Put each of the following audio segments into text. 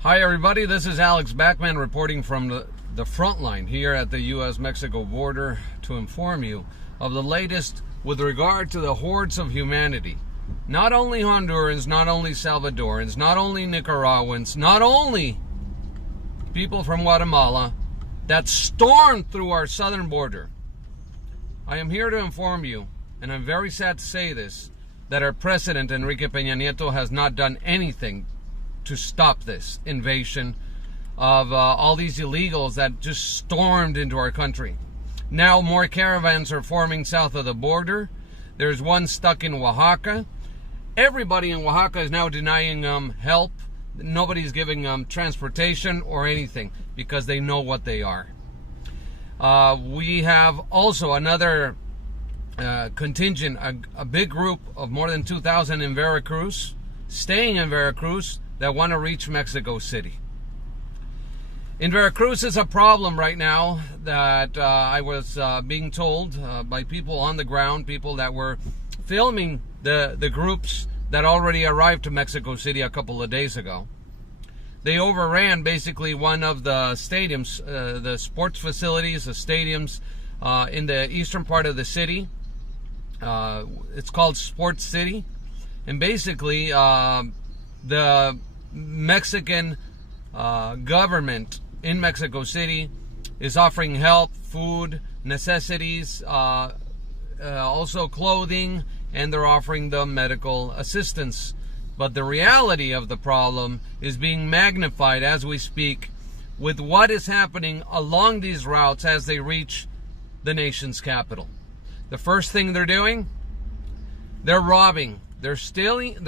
Hi everybody, this is Alex Backman reporting from the front line here at the U.S.-Mexico border to inform you of the latest with regard to the hordes of humanity. Not only Hondurans, not only Salvadorans, not only Nicaraguans, not only people from Guatemala that stormed through our southern border. I am here to inform you, and I'm very sad to say this, that our president, Enrique Peña Nieto, has not done anything to stop this invasion of all these illegals that just stormed into our country. Now more caravans are forming south of the border. There's one stuck in Oaxaca. Everybody in Oaxaca is now denying help. Nobody's giving transportation or anything because they know what they are. We have also another contingent, a big group of more than 2,000 in Veracruz, staying in Veracruz, that want to reach Mexico City. In Veracruz is a problem right now that I was being told by people on the ground, people that were filming the groups that already arrived to Mexico City a couple of days ago. They overran basically one of the stadiums, the sports facilities, the stadiums in the eastern part of the city. It's called Sports City. And basically the Mexican government in Mexico City is offering help, food, necessities, also clothing, and they're offering them medical assistance. But the reality of the problem is being magnified as we speak with what is happening along these routes as they reach the nation's capital. The first thing they're doing, they're robbing, they're stealing,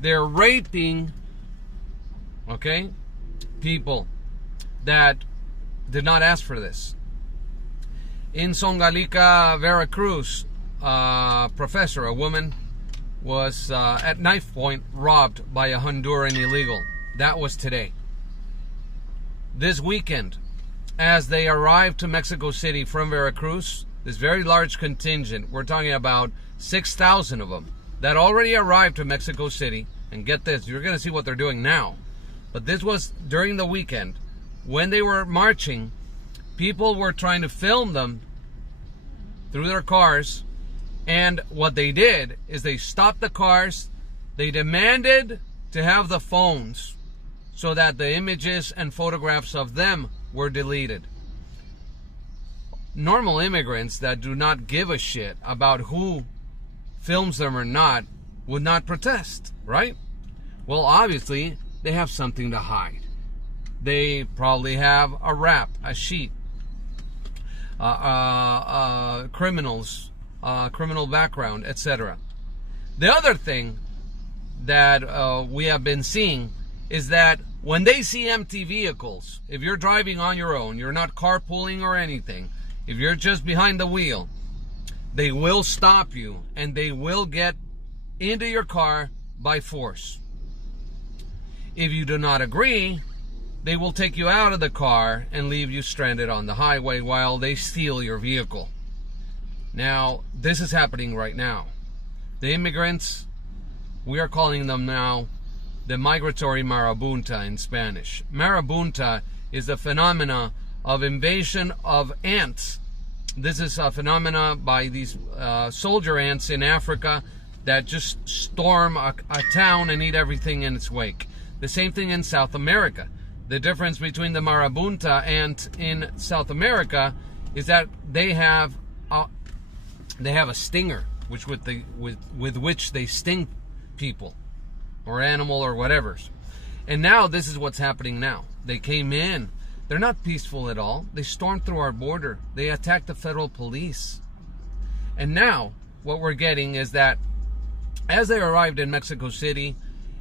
they're raping, okay, people that did not ask for this. In Songalica, Veracruz, professor, a woman, was at knife point robbed by a Honduran illegal. That was today. This weekend, as they arrived to Mexico City from Veracruz, this very large contingent, we're talking about 6,000 of them, that already arrived to Mexico City. And get this, you're going to see what they're doing now. But this was during the weekend. When they were marching, people were trying to film them through their cars. And what they did is they stopped the cars. They demanded to have the phones so that the images and photographs of them were deleted. Normal immigrants that do not give a shit about who films them or not would not protest, right? Well, obviously, they have something to hide. They probably have a rap, a sheet, criminals, criminal background, etc. The other thing that we have been seeing is that when they see empty vehicles, if you're driving on your own, you're not carpooling or anything, if you're just behind the wheel, they will stop you and they will get into your car by force. If you do not agree, they will take you out of the car and leave you stranded on the highway while they steal your vehicle. Now, this is happening right now. The immigrants, we are calling them now the migratory marabunta in Spanish. Marabunta is the phenomena of invasion of ants. This is a phenomena by these soldier ants in Africa that just storm a town and eat everything in its wake. The same thing in South America. The difference between the marabunta ant in South America is that they have a stinger, with which they sting people or animal or whatever. And now this is what's happening now. They came in. They're not peaceful at all. They stormed through our border. They attacked the federal police. And now what we're getting is that as they arrived in Mexico City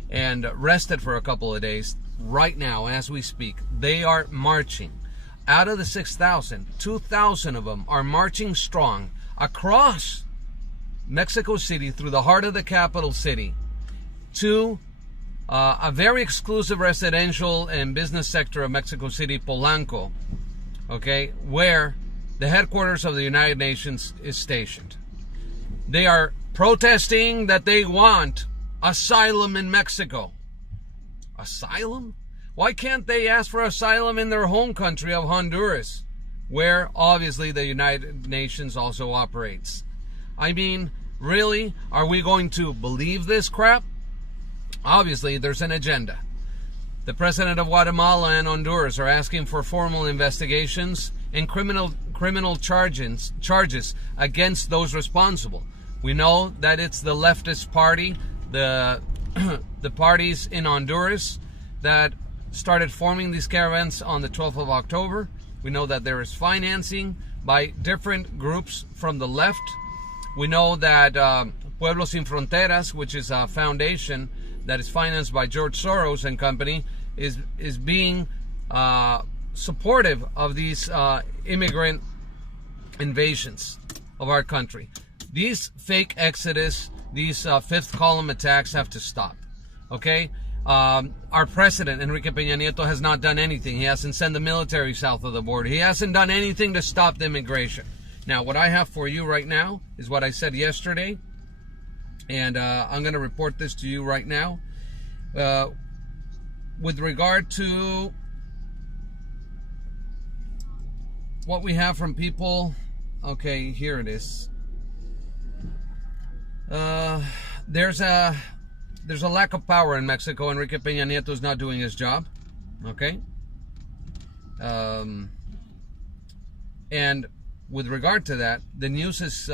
and rested for a couple of days, right now as we speak, they are marching. Out of the 6,000, 2,000 of them are marching strong across Mexico City through the heart of the capital city to a very exclusive residential and business sector of Mexico City, Polanco, okay, where the headquarters of the United Nations is stationed. They are protesting that they want asylum in Mexico. Asylum? Why can't they ask for asylum in their home country of Honduras, where obviously the United Nations also operates? I mean, really? Are we going to believe this crap? Obviously, there's an agenda. The president of Guatemala and Honduras are asking for formal investigations and criminal charges against those responsible. We know that it's the leftist party, the parties in Honduras that started forming these caravans on the 12th of October. We know that there is financing by different groups from the left. We know that Pueblos Sin Fronteras, which is a foundation that is financed by George Soros and company, is being supportive of these immigrant invasions of our country. These fake exodus, these fifth column attacks have to stop. Okay? Our president, Enrique Peña Nieto, has not done anything. He hasn't sent the military south of the border. He hasn't done anything to stop the immigration. Now, what I have for you right now is what I said yesterday. And I'm going to report this to you right now. With regard to what we have from people, okay, here it is. There's a lack of power in Mexico. Enrique Peña Nieto is not doing his job. Okay. And with regard to that, the news is,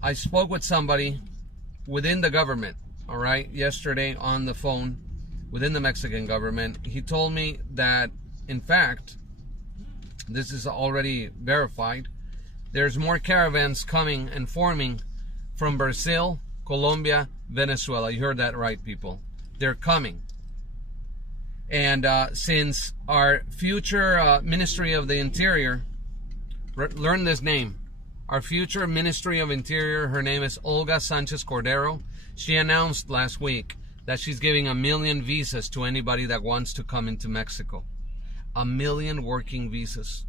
I spoke with somebody within the government, all right, yesterday on the phone within the Mexican government. He told me that, in fact, this is already verified. There's more caravans coming and forming from Brazil, Colombia, Venezuela. You heard that right, people. They're coming. And since our future Ministry of the Interior, learn this name, our future Ministry of Interior, her name is Olga Sanchez Cordero. She announced last week that she's giving 1 million visas to anybody that wants to come into Mexico. 1 million working visas.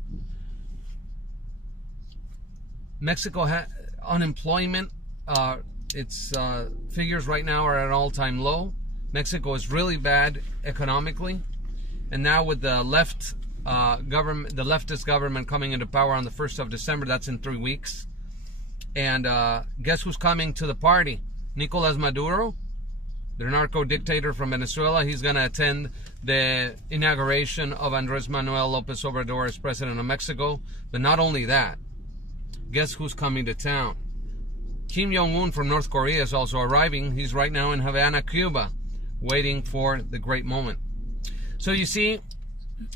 Mexico unemployment, its figures right now are at an all-time low. Mexico is really bad economically, and now with the left government, the leftist government coming into power on the 1st of December, that's in 3 weeks. And guess who's coming to the party? Nicolas Maduro, the narco dictator from Venezuela. He's going to attend the inauguration of Andrés Manuel López Obrador as president of Mexico. But not only that, guess who's coming to town? Kim Jong-un from North Korea is also arriving. He's right now in Havana, Cuba, waiting for the great moment. So you see,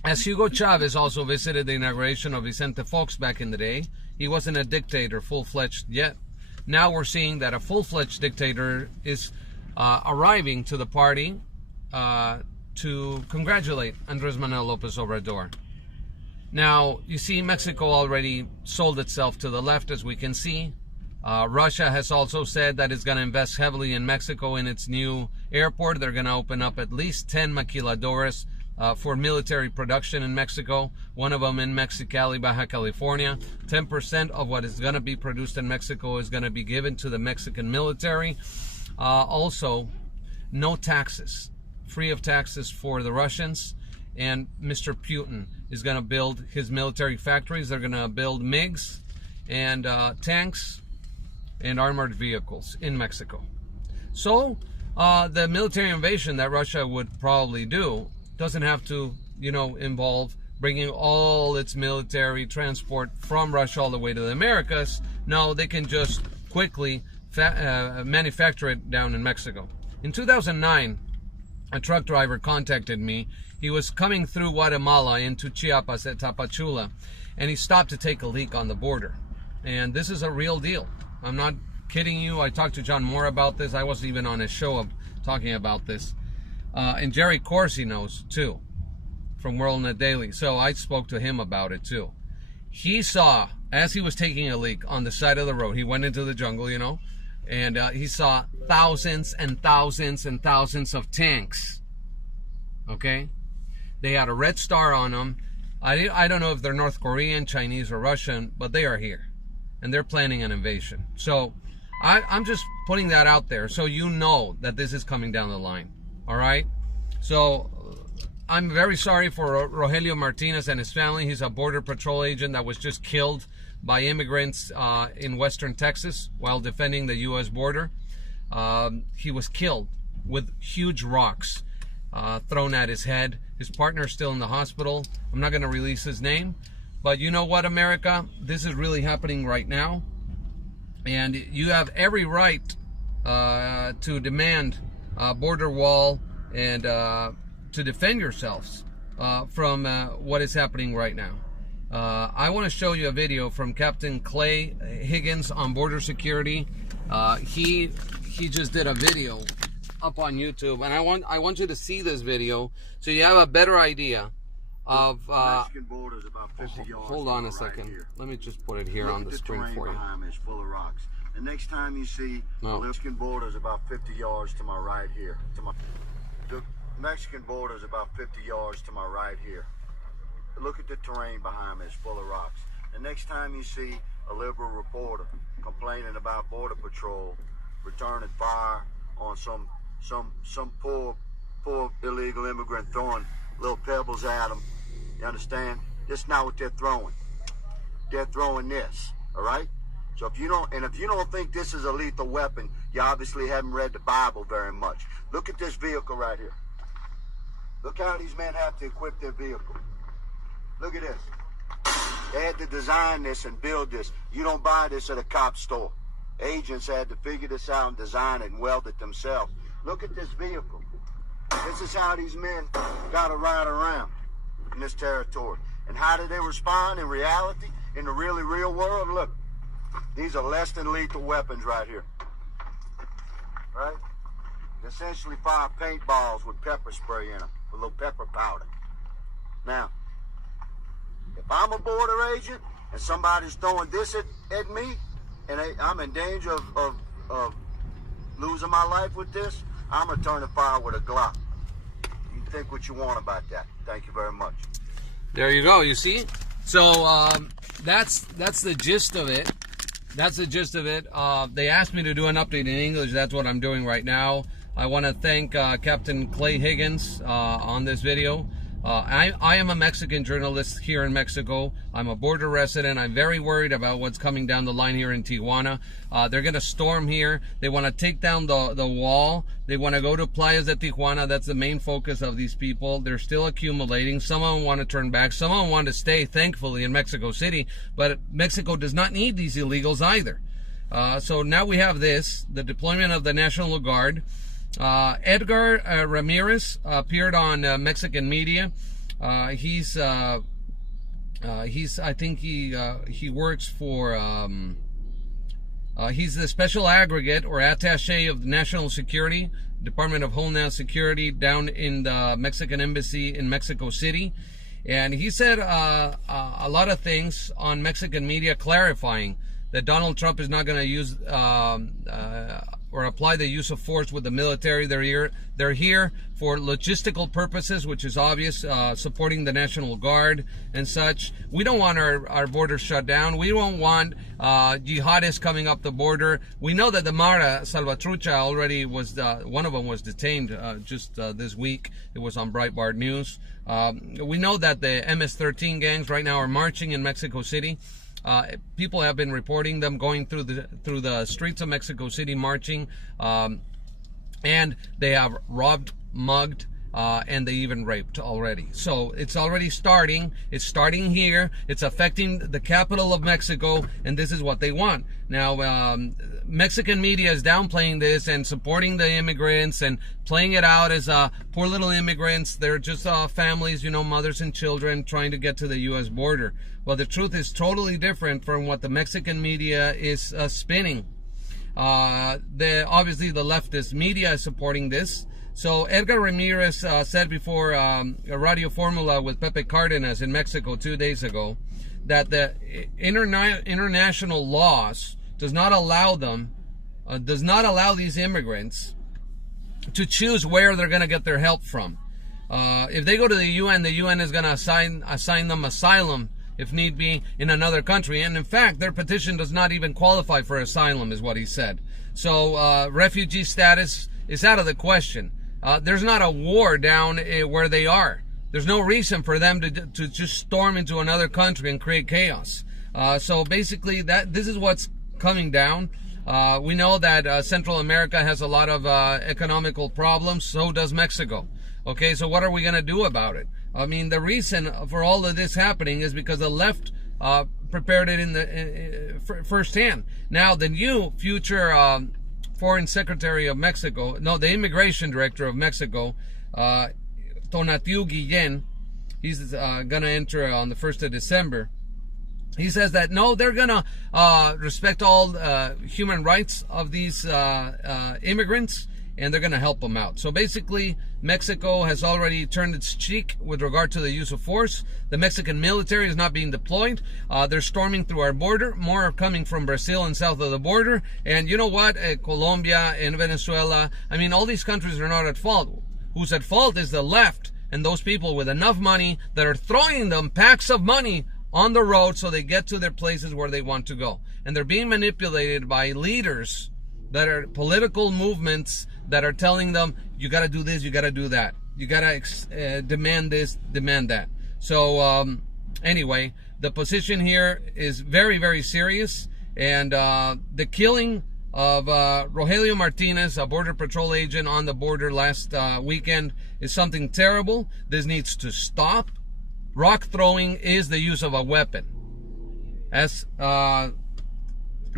as Hugo Chavez also visited the inauguration of Vicente Fox back in the day, he wasn't a dictator full-fledged yet. Now we're seeing that a full-fledged dictator is arriving to the party to congratulate Andrés Manuel López Obrador. Now, you see, Mexico already sold itself to the left, as we can see. Russia has also said that it's going to invest heavily in Mexico in its new airport. They're going to open up at least 10 maquiladoras for military production in Mexico. One of them in Mexicali, Baja California. 10% of what is going to be produced in Mexico is going to be given to the Mexican military. Also, no taxes. Free of taxes for the Russians. And Mr. Putin is going to build his military factories. They're going to build MiGs and tanks and armored vehicles in Mexico. So the military invasion that Russia would probably do doesn't have to, involve bringing all its military transport from Russia all the way to the Americas. No, they can just quickly manufacture it down in Mexico. In 2009, a truck driver contacted me. He was coming through Guatemala into Chiapas at Tapachula, and he stopped to take a leak on the border. And this is a real deal. I'm not kidding you. I talked to John Moore about this. I wasn't even on his show talking about this. And Jerry Corsi knows too, from WorldNet Daily. So I spoke to him about it too. He saw, as he was taking a leak on the side of the road, he went into the jungle, and he saw thousands and thousands and thousands of tanks. Okay? They had a red star on them. I don't know if they're North Korean, Chinese, or Russian, but they are here. And they're planning an invasion. So I'm just putting that out there so you know that this is coming down the line. All right? So I'm very sorry for Rogelio Martinez and his family. He's a Border Patrol agent that was just killed by immigrants in Western Texas while defending the U.S. border. He was killed with huge rocks thrown at his head. His partner's still in the hospital. I'm not going to release his name. But you know what, America? This is really happening right now. And you have every right to demand a border wall and to defend yourselves from what is happening right now. I want to show you a video from Captain Clay Higgins on border security. He just did a video up on YouTube, and I want you to see this video so you have a better idea of Mexican border is about 50 yards. Hold on a second. Right, let me just put it here on the screen for you. Behind me is full of rocks. The next time you see the Mexican border is about 50 yards to my right here. The Mexican border is about 50 yards to my right here. Look at the terrain behind me, it's full of rocks. The next time you see a liberal reporter complaining about Border Patrol returning fire on some poor illegal immigrant throwing little pebbles at them, you understand? That's not what they're throwing. They're throwing this, all right? So if you don't think this is a lethal weapon, you obviously haven't read the Bible very much. Look at this vehicle right here. Look how these men have to equip their vehicle. Look at this. They had to design this and build this. You don't buy this at a cop store. Agents had to figure this out and design it and weld it themselves. Look at this vehicle. This is how these men got to ride around in this territory. And how do they respond in reality, in the really real world? Look, these are less than lethal weapons right here. Right? They essentially fire paintballs with pepper spray in them, with a little pepper powder. Now, if I'm a border agent and somebody's throwing this at me, and I'm in danger of losing my life with this, I'm going to turn the fire with a Glock. You can think what you want about that. Thank you very much. There you go, you see? So that's the gist of it. That's the gist of it. They asked me to do an update in English. That's what I'm doing right now. I want to thank Captain Clay Higgins on this video. I am a Mexican journalist here in Mexico. I'm a border resident. I'm very worried about what's coming down the line here in Tijuana. They're going to storm here. They want to take down the wall. They want to go to Playas de Tijuana. That's the main focus of these people. They're still accumulating. Some of them want to turn back. Some of them want to stay, thankfully, in Mexico City. But Mexico does not need these illegals either. So now we have this, the deployment of the National Guard. Edgar Ramirez appeared on Mexican media. I think he works for, he's the special aggregate or attaché of the National Security, Department of Homeland Security down in the Mexican Embassy in Mexico City. And he said a lot of things on Mexican media clarifying that Donald Trump is not going to use or apply the use of force with the military. They're here for logistical purposes, which is obvious, supporting the National Guard and such. We don't want our border shut down. We don't want jihadists coming up the border. We know that the Mara Salvatrucha already was, one of them was detained just this week. It was on Breitbart News. We know that the MS-13 gangs right now are marching in Mexico City. People have been reporting them going through the streets of Mexico City marching, and they have robbed, mugged, and they even raped already. So it's already starting. It's starting here. It's affecting the capital of Mexico, and this is what they want. Now, Mexican media is downplaying this and supporting the immigrants and playing it out as poor little immigrants. They're just families, you know, mothers and children trying to get to the U.S. border. Well, the truth is totally different from what the Mexican media is spinning. Obviously, the leftist media is supporting this. So Edgar Ramirez said before a Radio Formula with Pepe Cardenas in Mexico 2 days ago that the international laws does not allow these immigrants to choose where they're going to get their help from. If they go to the UN is going to assign them asylum if need be in another country. And in fact, their petition does not even qualify for asylum, is what he said. So refugee status is out of the question. there's not a war down where they are. There's no reason for them to just storm into another country and create chaos. So basically, this is what's coming down. We know that Central America has a lot of economical problems. So does Mexico. Okay, so what are we going to do about it? I mean, the reason for all of this happening is because the left prepared it in the firsthand. Now, the new future Foreign Secretary of Mexico, no, the Immigration Director of Mexico, Tonatiuh Guillen, he's going to enter on the 1st of December. He says that, no, they're going to respect all human rights of these immigrants, and they're going to help them out. So basically, Mexico has already turned its cheek with regard to the use of force. The Mexican military is not being deployed. They're storming through our border. More are coming from Brazil and south of the border. And you know what? Colombia and Venezuela, I mean, all these countries are not at fault. Who's at fault is the left and those people with enough money that are throwing them packs of money on the road so they get to their places where they want to go. And they're being manipulated by leaders that are political movements that are telling them, you got to do this, you got to do that. You got to demand this, demand that. So anyway, the position here is very, very serious. And the killing of Rogelio Martinez, a Border Patrol agent on the border last weekend, is something terrible. This needs to stop. Rock throwing is the use of a weapon. As the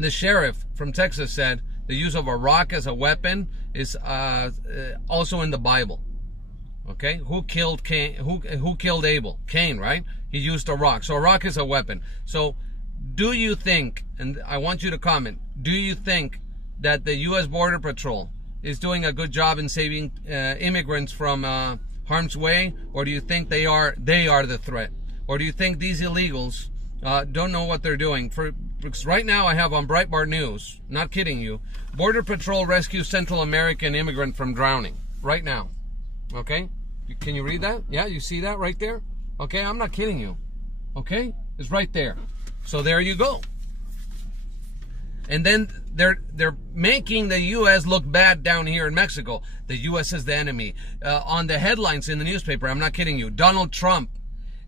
sheriff from Texas said, the use of a rock as a weapon is also in the Bible. Okay, who killed Cain? Who killed Abel? Cain, right? He used a rock. So a rock is a weapon. So do you think, and I want you to comment, do you think that the U.S. Border Patrol is doing a good job in saving immigrants from harm's way, or do you think they are the threat, or do you think these illegals don't know what they're doing? Because right now I have on Breitbart News, not kidding you, Border Patrol rescues Central American immigrant from drowning. Right now. Okay? Can you read that? Yeah, you see that right there? Okay, I'm not kidding you. Okay? It's right there. So there you go. And then they're making the U.S. look bad down here in Mexico. The U.S. is the enemy. On the headlines in the newspaper, I'm not kidding you, Donald Trump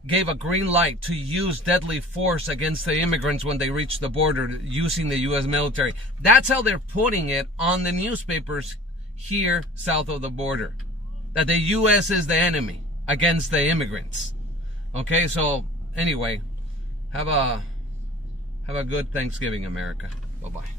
gave a green light to use deadly force against the immigrants when they reach the border using the U.S. military. That's how they're putting it on the newspapers here south of the border. That the U.S. is the enemy against the immigrants. Okay, so anyway, have a good Thanksgiving, America. Bye-bye.